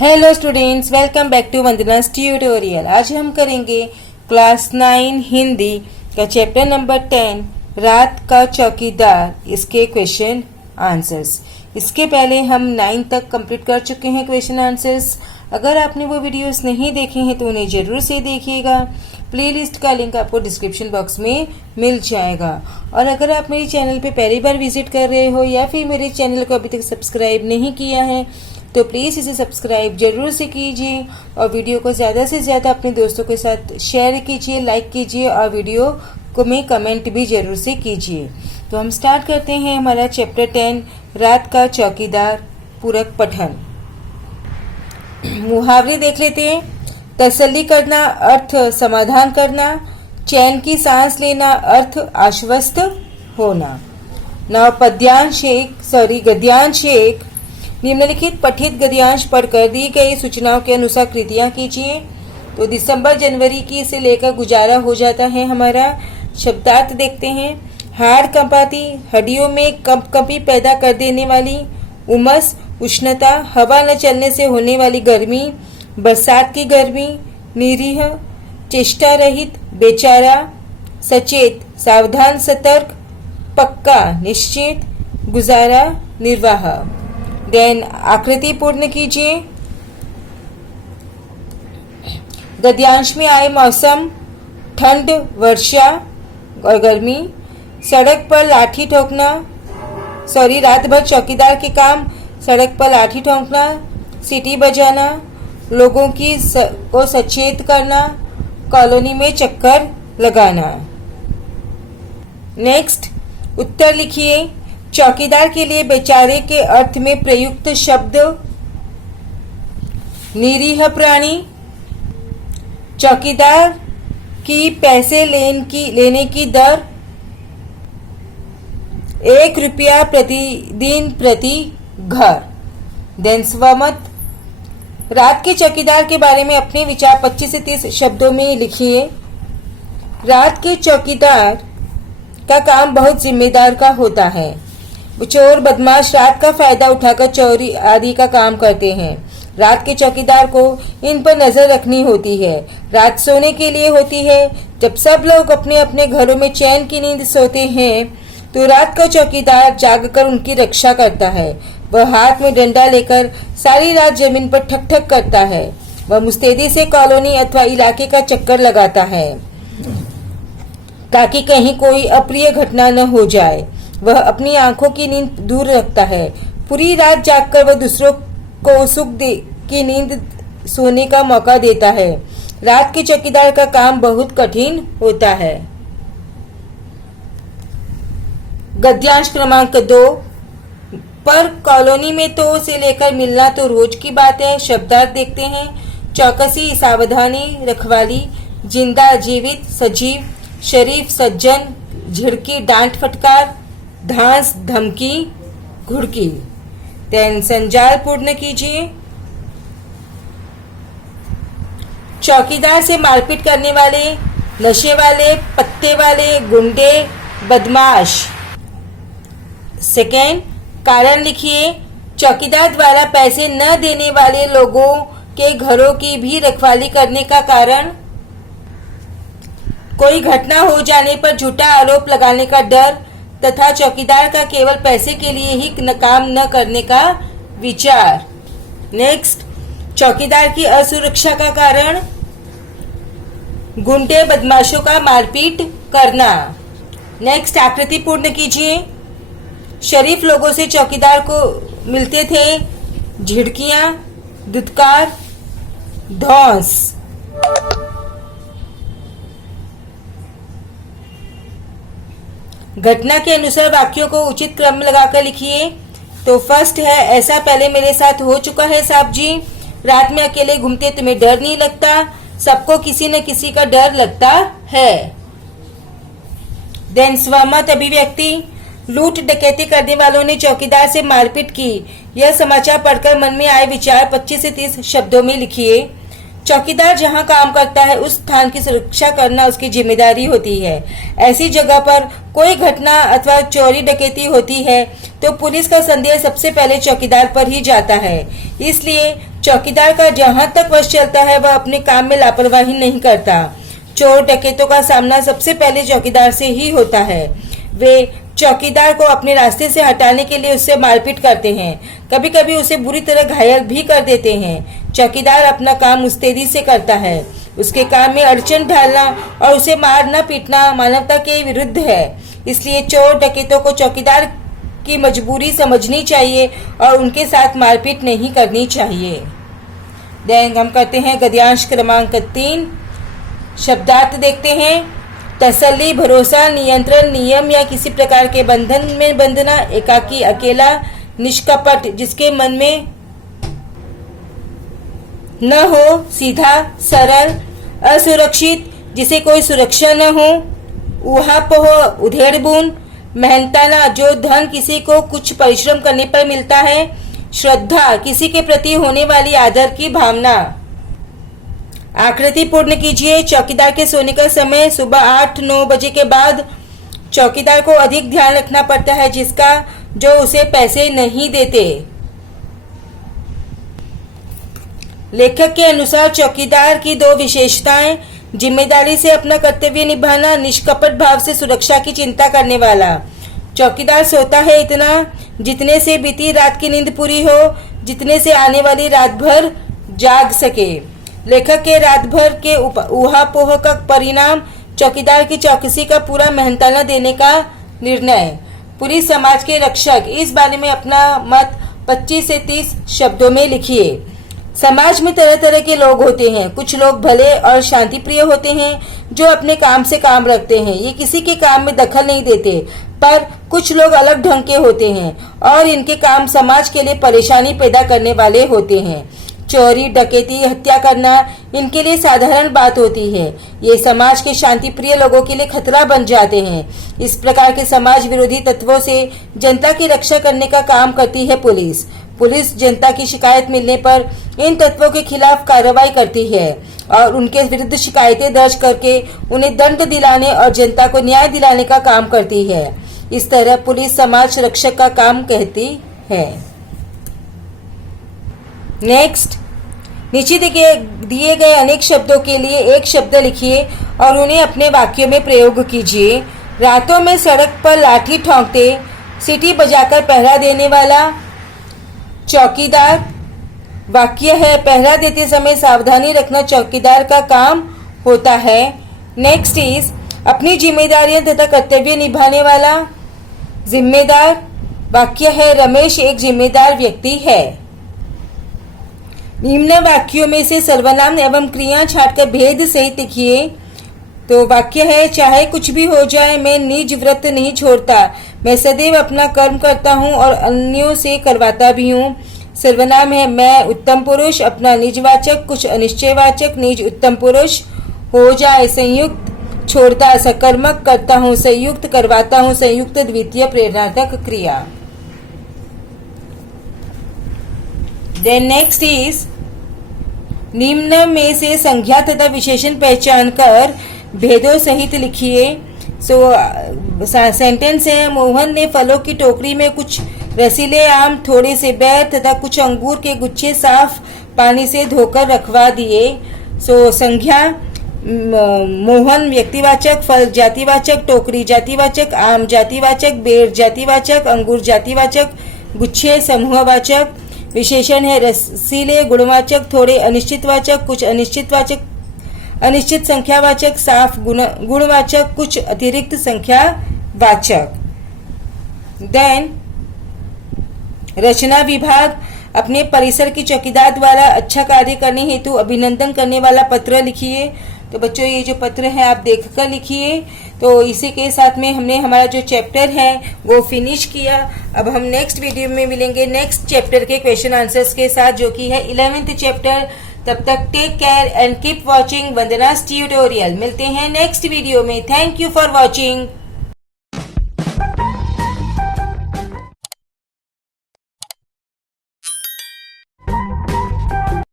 Hello students, welcome back to Vandana's tutorial. आज हम करेंगे क्लास 9 हिंदी का चैप्टर नंबर 10 रात का चौकीदार, इसके क्वेश्चन आंसर्स। इसके पहले हम 9 तक कंप्लीट कर चुके हैं क्वेश्चन आंसर्स। अगर आपने वो वीडियोस नहीं देखे हैं तो उन्हें जरूर से देखिएगा। प्लेलिस्ट का लिंक आपको डिस्क्रिप्शन बॉक्स में मिल जाएगा। और अगर आप मेरे चैनल पे पहली बार विजिट कर रहे हो या फिर मेरे चैनल को अभी तक सब्सक्राइब नहीं किया है तो प्लीज़ इसे सब्सक्राइब जरूर से कीजिए और वीडियो को ज़्यादा से ज़्यादा अपने दोस्तों के साथ शेयर कीजिए, लाइक कीजिए और वीडियो को में कमेंट भी जरूर से कीजिए। तो हम स्टार्ट करते हैं हमारा चैप्टर 10 रात का चौकीदार, पूरक पठन। मुहावरे देख लेते हैं। तसल्ली करना अर्थ समाधान करना, चैन की सांस लेना अर्थ आश्वस्त होना। नौ गद्यांश एक। निम्नलिखित पठित गद्यांश पढ़कर दी गई सूचनाओं के अनुसार कृतियां कीजिए। तो दिसंबर जनवरी की से लेकर गुजारा हो जाता है हमारा। शब्दार्थ देखते हैं। हाड़ कंपाती, हड्डियों में कंपकंपी पैदा कर देने वाली। उमस, उष्णता, हवा न चलने से होने वाली गर्मी, बरसात की गर्मी। निरीह, चेष्टा रहित, बेचारा। सचेत, सावधान, सतर्क। पक्का, निश्चित। गुजारा, निर्वाह। देन आकृति पूर्ण कीजिए। गद्यांश में आए मौसम, ठंड, वर्षा और गर्मी। सड़क पर लाठी ठोकना, रात भर चौकीदार के काम, सड़क पर लाठी ठोकना, सीटी बजाना, लोगों को सचेत करना, कॉलोनी में चक्कर लगाना। नेक्स्ट, उत्तर लिखिए। चौकीदार के लिए बेचारे के अर्थ में प्रयुक्त शब्द। निरीह प्राणी। चौकीदार की पैसे लेने की दर ₹1 प्रतिदिन प्रति घर। देन स्वमत। रात के चौकीदार के बारे में अपने विचार 25 से 30 शब्दों में लिखिए। रात के चौकीदार का काम बहुत जिम्मेदार का होता है। चोर बदमाश रात का फायदा उठाकर चोरी आदि का काम करते हैं। रात के चौकीदार को इन पर नजर रखनी होती है। रात सोने के लिए होती है। जब सब लोग अपने अपने घरों में चैन की नींद सोते हैं तो रात का चौकीदार जागकर उनकी रक्षा करता है। वह हाथ में डंडा लेकर सारी रात जमीन पर ठक ठक करता है। वह मुस्तैदी से कॉलोनी अथवा इलाके का चक्कर लगाता है ताकि कहीं कोई अप्रिय घटना न हो जाए। वह अपनी आंखों की नींद दूर रखता है। पूरी रात जागकर वह दूसरों को की नींद सोने का मौका देता है। रात के चौकीदार का काम बहुत कठिन होता है। गद्यांश क्रमांक 2 पर कॉलोनी में तो से लेकर मिलना तो रोज की बात है। शब्दार्थ देखते हैं। चौकसी, सावधानी, रखवाली। जिंदा, जीवित, सजीव। शरीफ, सज्जन। झिड़की, डांट फटकार। धांस, धमकी, घुड़की। देन संजाल पूर्ण कीजिए। चौकीदार से मारपीट करने वाले, नशे वाले, पत्ते वाले, गुंडे, बदमाश। सेकेंड, कारण लिखिए। चौकीदार द्वारा पैसे न देने वाले लोगों के घरों की भी रखवाली करने का कारण। कोई घटना हो जाने पर झूठा आरोप लगाने का डर तथा चौकीदार का केवल पैसे के लिए ही काम न करने का विचार। नेक्स्ट, चौकीदार की असुरक्षा का कारण। गुंडे बदमाशों का मारपीट करना। नेक्स्ट, आकृति पूर्ण कीजिए। शरीफ लोगों से चौकीदार को मिलते थे झिड़कियां, दुत्कार, धौंस। घटना के अनुसार वाक्यों को उचित क्रम में लगाकर लिखिए। तो फर्स्ट है, ऐसा पहले मेरे साथ हो चुका है साहब जी। रात में अकेले घूमते तुम्हें डर नहीं लगता? सबको किसी न किसी का डर लगता है। देन स्वमत अभिव्यक्ति। लूट डकैती करने वालों ने चौकीदार से मारपीट की। यह समाचार पढ़कर मन में आए विचार 25 से 30 शब्दों में लिखिए। चौकीदार जहां काम करता है उस स्थान की सुरक्षा करना उसकी जिम्मेदारी होती है। ऐसी जगह पर कोई घटना अथवा चोरी डकैती होती है तो पुलिस का संदेह सबसे पहले चौकीदार पर ही जाता है। इसलिए चौकीदार का जहां तक वश चलता है वह अपने काम में लापरवाही नहीं करता। चोर डकैतों का सामना सबसे पहले चौकीदार से ही होता है। वे चौकीदार को अपने रास्ते से हटाने के लिए उससे मारपीट करते हैं, कभी कभी उसे बुरी तरह घायल भी कर देते हैं। चौकीदार अपना काम मुस्तैदी से करता है। उसके काम में अड़चन डालना और उसे मारना पीटना मानवता के विरुद्ध है। इसलिए चोर डकैतों को चौकीदार की मजबूरी समझनी चाहिए और उनके साथ मारपीट नहीं करनी चाहिए। देन हम करते हैं गद्यांश क्रमांक 3। शब्दार्थ देखते हैं। तसल्ली, भरोसा, नियंत्रण, नियम या किसी प्रकार के बंधन में बंधना, एकाकी, अकेला, निष्कपट, जिसके मन में न हो, सीधा, सरल, असुरक्षित, जिसे कोई सुरक्षा न हो, ऊहापोह, उधेड़बुन, मेहनताना, जो धन किसी को कुछ परिश्रम करने पर मिलता है, श्रद्धा, किसी के प्रति होने वाली आदर की भावना। आकृति पूर्ण कीजिए। चौकीदार के सोने का समय सुबह 8-9 बजे के बाद। चौकीदार को अधिक ध्यान रखना पड़ता है जिसका जो उसे पैसे नहीं देते। लेखक के अनुसार चौकीदार की 2 विशेषताएं: जिम्मेदारी से अपना कर्तव्य निभाना, निष्कपट भाव से सुरक्षा की चिंता करने वाला। चौकीदार सोता है इतना जितने से बीती रात की नींद पूरी हो, जितने से आने वाली रात भर जाग सके। लेखक के रात भर के ऊहापोह का परिणाम चौकीदार की चौकसी का पूरा मेहनताना देने का निर्णय। पूरी समाज के रक्षक, इस बारे में अपना मत 25 से 30 शब्दों में लिखिए। समाज में तरह तरह के लोग होते हैं। कुछ लोग भले और शांति प्रिय होते हैं जो अपने काम से काम रखते हैं, ये किसी के काम में दखल नहीं देते। पर कुछ लोग अलग ढंग के होते हैं और इनके काम समाज के लिए परेशानी पैदा करने वाले होते हैं। चोरी, डकैती, हत्या करना इनके लिए साधारण बात होती है। ये समाज के शांति प्रिय लोगों के लिए खतरा बन जाते हैं। इस प्रकार के समाज विरोधी तत्वों से जनता की रक्षा करने का काम करती है पुलिस। पुलिस जनता की शिकायत मिलने पर इन तत्वों के खिलाफ कार्रवाई करती है और उनके विरुद्ध शिकायतें दर्ज करके उन्हें दंड दिलाने और जनता को न्याय दिलाने का काम करती है। इस तरह पुलिस समाज रक्षक का काम कहती है। नेक्स्ट, नीचे दिए गए अनेक शब्दों के लिए एक शब्द लिखिए और उन्हें अपने वाक्यों में प्रयोग कीजिए। रातों में सड़क पर लाठी ठोंकते, सीटी बजाकर पहरा देने वाला, चौकीदार। वाक्य है, पहरा देते समय सावधानी रखना चौकीदार का काम होता है। नेक्स्ट इज, अपनी जिम्मेदारियां तथा कर्तव्य निभाने वाला, जिम्मेदार। वाक्य है, रमेश एक जिम्मेदार व्यक्ति है। निम्न वाक्यों में से सर्वनाम एवं क्रिया छांटकर भेद सहित लिखिए। तो वाक्य है, चाहे कुछ भी हो जाए मैं निज व्रत नहीं छोड़ता, मैं सदैव अपना कर्म करता हूँ और अन्यों से करवाता भी हूँ। सर्वनाम है, मैं उत्तम पुरुष, अपना निजवाचक कुछ अनिश्चयवाचक, निज उत्तम पुरुष। हो जाए, संयुक्त छोड़ता, सकर्मक करता हूँ, संयुक्त करवाता हूँ, संयुक्त द्वितीय प्रेरणार्थक क्रिया। देन नेक्स्ट इज, निम्न में से संज्ञा तथा विशेषण पहचान कर भेदों सहित लिखिए। सेंटेंस है, मोहन ने फलों की टोकरी में कुछ रसीले आम, थोड़े से बेर तथा कुछ अंगूर के गुच्छे साफ पानी से धोकर रखवा दिए। संज्ञा, मोहन व्यक्तिवाचक, फल जातिवाचक, टोकरी जातिवाचक, आम जातिवाचक, बेर जातिवाचक, अंगूर जातिवाचक, गुच्छे समूहवाचक। विशेषण है, रसीले गुणवाचक, थोड़े अनिश्चितवाचक, कुछ अनिश्चितवाचक, अनिश्चित संख्यावाचक, साफ गुणवाचक, कुछ अतिरिक्त संख्यावाचक। देन रचना विभाग, अपने परिसर की चौकीदार द्वारा अच्छा कार्य करने हेतु अभिनंदन करने वाला पत्र लिखिए। तो बच्चों, ये जो पत्र है आप देखकर लिखिए। तो इसी के साथ में हमने हमारा जो चैप्टर है वो फिनिश किया। अब हम नेक्स्ट वीडियो में मिलेंगे नेक्स्ट चैप्टर के क्वेश्चन आंसर्स के साथ, जो कि है 11th चैप्टर। तब तक take care and keep watching Vandana's tutorial. मिलते हैं नेक्स्ट वीडियो में। Thank you for watching.